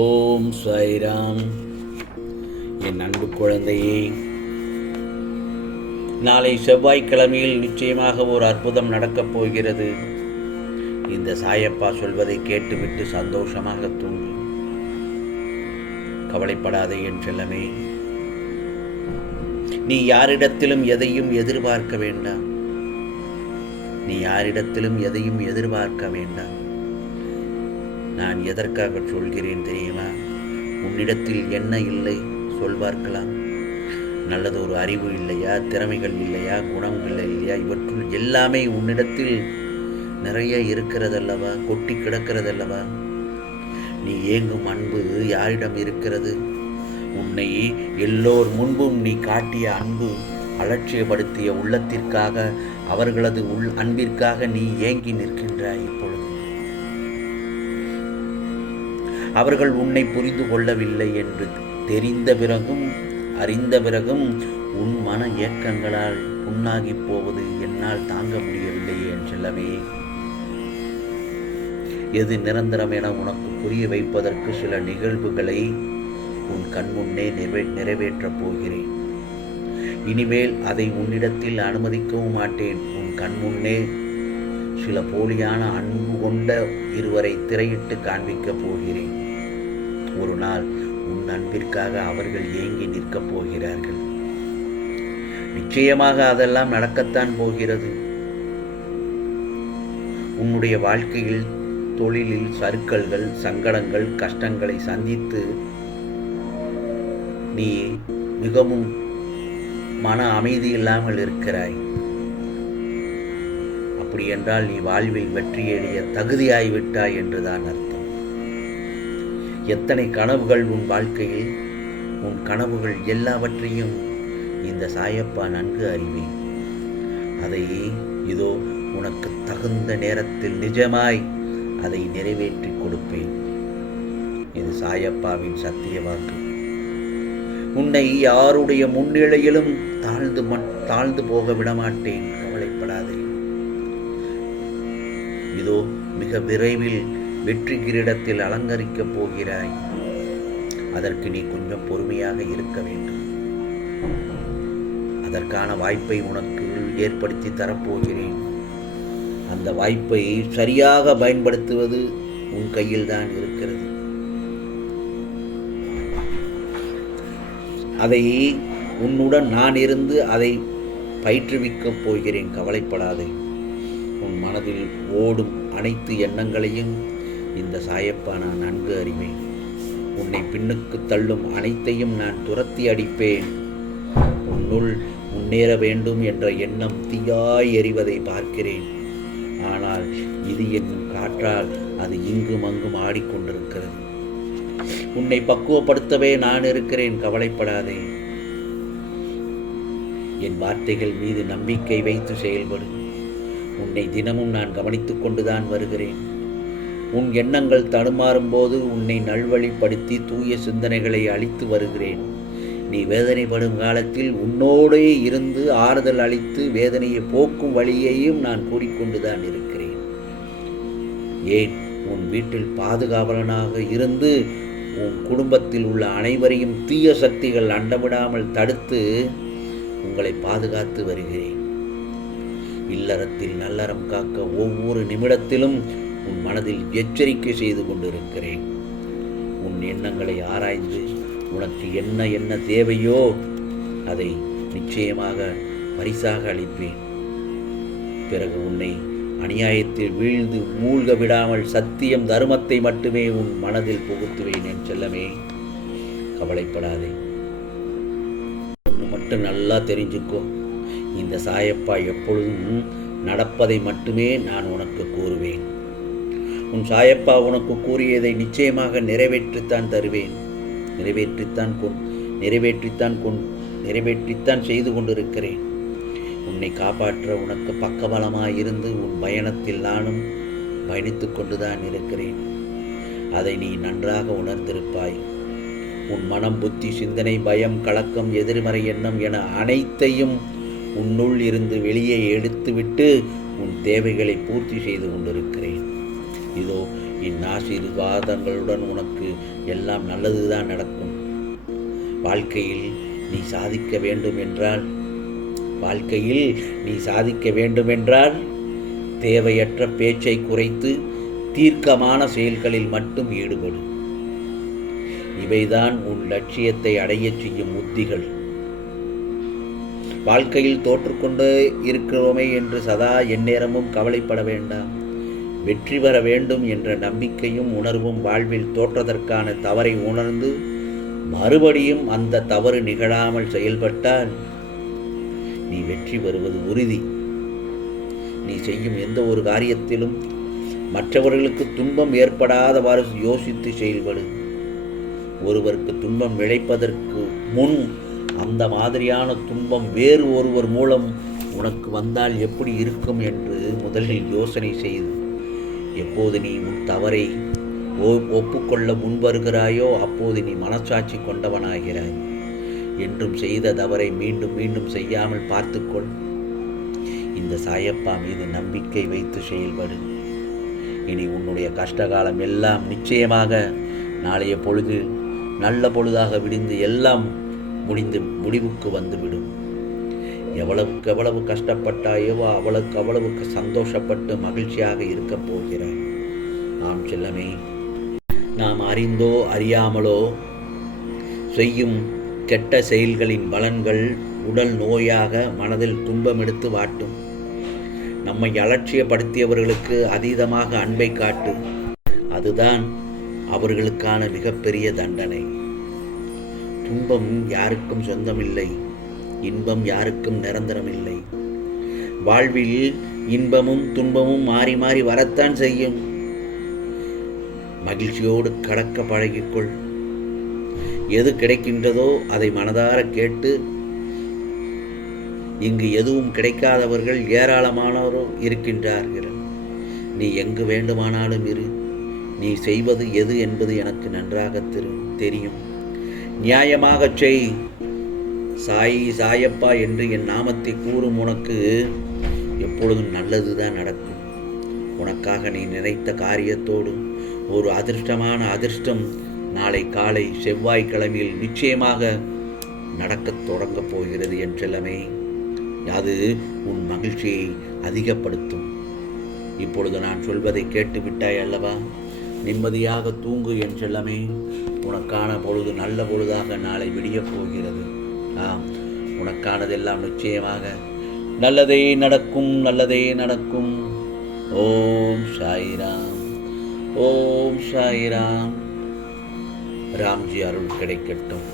ஓம் சாய்ராம். என் அன்பு குழந்தையே, நாளை செவ்வாய்க்கிழமையில் நிச்சயமாக ஒரு அற்புதம் நடக்கப் போகிறது. இந்த சாயப்பா சொல்வதை கேட்டுவிட்டு சந்தோஷமாக தூங்கு. கவலைப்படாதே என் செல்லமே. நீ யாரிடத்திலும் எதையும் எதிர்பார்க்க வேண்டாம். நான் எதற்காக சொல்கிறேன் தெரியுமா? உன்னிடத்தில் என்ன இல்லை சொல் பார்க்கலாம். நல்லது ஒரு அறிவு இல்லையா, திறமைகள் இல்லையா, குணங்கள் இல்லையா? இவற்றுள் எல்லாமே உன்னிடத்தில் நிறைய இருக்கிறதல்லவா, கொட்டி கிடக்கிறதல்லவா? நீ ஏங்கும் அன்பு யாரிடம் இருக்கிறது? உன்னை எல்லோர் முன்பும் நீ காட்டிய அன்பு, அலட்சியப்படுத்திய உள்ளத்திற்காக, அவர்களது அன்பிற்காக நீ ஏங்கி நிற்கின்றாய். இப்பொழுது அவர்கள் உன்னை புரிந்து கொள்ளவில்லை என்று தெரிந்த பிறகும் அறிந்த பிறகும் உன் மன ஏக்கங்களால் புண்ணாகி போவது என்னால் தாங்க முடியவில்லையே என் செல்லமே. எது நிரந்தரம் என உனக்கு புரிய வைப்பதற்கு சில நிகழ்வுகளை உன் கண்முன்னே நிறைவேற்றப் போகிறேன். இனிமேல் அதை உன்னிடத்தில் அனுமதிக்கவும் மாட்டேன். உன் கண்முன்னே சில போலியான அன்பு கொண்ட இருவரை திரையிட்டு காண்பிக்கப் போகிறேன். ஒரு நாள் உன் அன்பிற்காக அவர்கள் ஏங்கி நிற்கப் போகிறார்கள். நிச்சயமாக அதெல்லாம் நடக்கத்தான் போகிறது. உன்னுடைய வாழ்க்கையில், தொழிலில் சறுக்கல்கள், சங்கடங்கள், கஷ்டங்களை சந்தித்து நீ மிகவும் மன அமைதி இல்லாமல் இருக்கிறாய். அப்படி என்றால் நீ வாழ்வில் வெற்றியடைய தகுதியாகிவிட்டாய் என்றுதான் அர்த்தம். எத்தனை கனவுகள் உன் வாழ்க்கையில், உன் கனவுகள் எல்லாவற்றையும் இந்த சாயப்பா நன்கு அறிவேன். அதை இதோ உனக்கு தகுந்த நேரத்தில் நிஜமாய் அதை நிறைவேற்றி கொடுப்பேன். இது சாயப்பாவின் சத்திய வாக்கு. உன்னை யாருடைய முன்னிலையிலும் தாழ்ந்து போக விடமாட்டேன். கவலைப்படாதே. இதோ மிக விரைவில் வெற்றி கிரீடத்தில் அலங்கரிக்கப் போகிறாய். அதற்கு நீ கொஞ்சம் பொறுமையாக இருக்க வேண்டும். அதற்கான வாய்ப்பை உனக்கு ஏற்படுத்தி தரப்போகிறேன். அந்த வாய்ப்பை சரியாக பயன்படுத்துவது உன் கையில் தான் இருக்கிறது. அதை உன்னுடன் நான் இருந்து அதை பயிற்றுவிக்கப் போகிறேன். கவலைப்படாதே. உன் மனதில் ஓடும் அனைத்து எண்ணங்களையும் இந்த சாயப்பா நான் நன்கு அறிவேன். உன்னை பின்னுக்கு தள்ளும் அனைத்தையும் நான் துரத்தி அடிப்பேன். உன்னுள் முன்னேற வேண்டும் என்ற எண்ணம் தீயாய் எறிவதை பார்க்கிறேன். ஆனால் இது என்னும் காற்றால் அது இங்கும் அங்கும் ஆடிக்கொண்டிருக்கிறது. உன்னை பக்குவப்படுத்தவே நான் இருக்கிறேன். கவலைப்படாதே. என் வார்த்தைகள் மீது நம்பிக்கை வைத்து செயல்படும். உன்னை தினமும் நான் கவனித்துக் கொண்டுதான் வருகிறேன். உன் எண்ணங்கள் தடுமாறும் போது உன்னை நல்வழிப்படுத்தி தூய சிந்தனைகளை அளித்து வருகிறேன். நீ வேதனைப்படும் காலத்தில் உன்னோடே இருந்து ஆறுதல் அளித்து வேதனையை போக்கும் வழியையும் நான் கூறிக்கொண்டுதான் இருக்கிறேன். ஏன், உன் வீட்டில் பாதுகாவலனாக இருந்து உன் குடும்பத்தில் உள்ள அனைவரையும் தீய சக்திகள் அண்டவிடாமல் தடுத்து உங்களை பாதுகாத்து வருகிறேன். இல்லறத்தில் நல்லறம் காக்க ஒவ்வொரு நிமிடத்திலும் உன் மனதில் எச்சரிக்கை செய்து கொண்டிருக்கிறேன். உன் எண்ணங்களை ஆராய்ந்து உனக்கு என்ன தேவையோ அதை நிச்சயமாக பரிசாக அளிப்பேன். பிறகு உன்னை அநியாயத்தில் வீழ்ந்து மூழ்க விடாமல் சத்தியம், தர்மத்தை மட்டுமே உன் மனதில் புகுத்துவேன் என் செல்லமே. கவலைப்படாதே. ஒன்று மட்டும் நல்லா தெரிஞ்சுக்கோ. இந்த சாயப்பா எப்பொழுதும் நடப்பதை மட்டுமே நான் உனக்கு கூறுவேன். உன் சாயப்பா உனக்கு கூறியதை நிச்சயமாக நிறைவேற்றித்தான் தருவேன். நிறைவேற்றித்தான் செய்து கொண்டிருக்கிறேன். உன்னை காப்பாற்ற உனக்கு பக்கபலமாயிருந்து உன் பயணத்தில் நானும் பயணித்து கொண்டுதான் இருக்கிறேன். அதை நீ நன்றாக உணர்ந்திருப்பாய். உன் மனம், புத்தி, சிந்தனை, பயம், கலக்கம், எதிர்மறை எண்ணம் என அனைத்தையும் உன்னுள் இருந்து வெளியே எடுத்துவிட்டு உன் தேவைகளை பூர்த்தி செய்து கொண்டிருக்கிறேன். இதோ இந்நாசீர்வாதங்களுடன் உனக்கு எல்லாம் நல்லதுதான் நடக்கும். வாழ்க்கையில் நீ சாதிக்க வேண்டும் என்றால் தேவையற்ற பேச்சை குறைத்து தீர்க்கமான செயல்களில் மட்டும் ஈடுபடு. இவைதான் உன் லட்சியத்தை அடையச் செய்யும் உத்திகள். வாழ்க்கையில் தோற்றுக்கொண்டு இருக்கிறோமே என்று சதா எந்நேரமும் கவலைப்பட வேண்டாம். வெற்றி பெற வேண்டும் என்ற நம்பிக்கையும் உணர்வும் வாழ்வில் தோற்றதற்கான தவறை உணர்ந்து மறுபடியும் அந்த தவறு நிகழாமல் செயல்பட்டால் நீ வெற்றி பெறுவது உறுதி. நீ செய்யும் எந்த ஒரு காரியத்திலும் மற்றவர்களுக்கு துன்பம் ஏற்படாதவாறு யோசித்து செயல்படு. ஒருவருக்கு துன்பம் விளைப்பதற்கு முன் அந்த மாதிரியான துன்பம் வேறு ஒருவர் மூலம் உனக்கு வந்தால் எப்படி இருக்கும் என்று முதலில் யோசனை செய்து எப்போது நீ உன் தவறை ஒப்புக்கொள்ள முன்வருகிறாயோ அப்போது நீ மனசாட்சி கொண்டவனாகிறாய். என்றும் செய்த தவறை மீண்டும் மீண்டும் செய்யாமல் பார்த்துக்கொள். இந்த சாயப்பா மீது நம்பிக்கை வைத்து செயல்படு. இனி உன்னுடைய கஷ்டகாலம் எல்லாம் நிச்சயமாக நாளைய பொழுது நல்ல பொழுதாக விடிந்து எல்லாம் முடிந்து முடிவுக்கு வந்துவிடும். எவ்வளவுக்கு எவ்வளவு கஷ்டப்பட்டாயோ அவளுக்கு அவ்வளவுக்கு சந்தோஷப்பட்டு மகிழ்ச்சியாக இருக்கப் போகிறாய். ஆம் செல்லமே, நாம் அறிந்தோ அறியாமலோ செய்யும் கெட்ட செயல்களின் பலன்கள் உடல் நோயாக மனதில் துன்பம் எடுத்து வாட்டும். நம்மை அலட்சியப்படுத்தியவர்களுக்கு அதீதமாக அன்பை காட்டு. அதுதான் அவர்களுக்கான மிகப்பெரிய தண்டனை. துன்பம் யாருக்கும் சொந்தமில்லை, இன்பம் யாருக்கும் நிரந்தரமில்லை. வாழ்வில் இன்பமும் துன்பமும் மாறி மாறி வரத்தான் செய்யும். மகிழ்ச்சியோடு கடக்க பழகிக்கொள். எது கிடைக்கின்றதோ அதை மனதார கேட்டு. இங்கு எதுவும் கிடைக்காதவர்கள் ஏராளமானோரோ இருக்கின்றார்கள். நீ எங்கு வேண்டுமானாலும் இரு. நீ செய்வது எது என்பது எனக்கு நன்றாக தெரியும். நியாயமாக செய். சாயப்பா என்று என் நாமத்தை கூறும் உனக்கு எப்பொழுதும் நல்லதுதான் நடக்கும். உனக்காக நீ நினைத்த காரியத்தோடு ஒரு அதிர்ஷ்டமான அதிர்ஷ்டம் நாளை காலை செவ்வாய்க்கிழமையில் நிச்சயமாக நடக்கத் தொடங்கப் போகிறது என் செல்லமே. அது உன் மகிழ்ச்சியை அதிகப்படுத்தும். இப்பொழுது நான் சொல்வதை கேட்டுவிட்டாய் அல்லவா? நிம்மதியாக தூங்கு என் செல்லமே. உனக்கான பொழுது நல்ல பொழுதாக நாளை விடியப் போகிறது. உனக்கானதெல்லாம் நிச்சயமாக நல்லதே நடக்கும், நல்லதே நடக்கும். ஓம் சாய்ராம், ஓம் சாய்ராம். ராம்ஜி அருள் கிடைக்கட்டும்.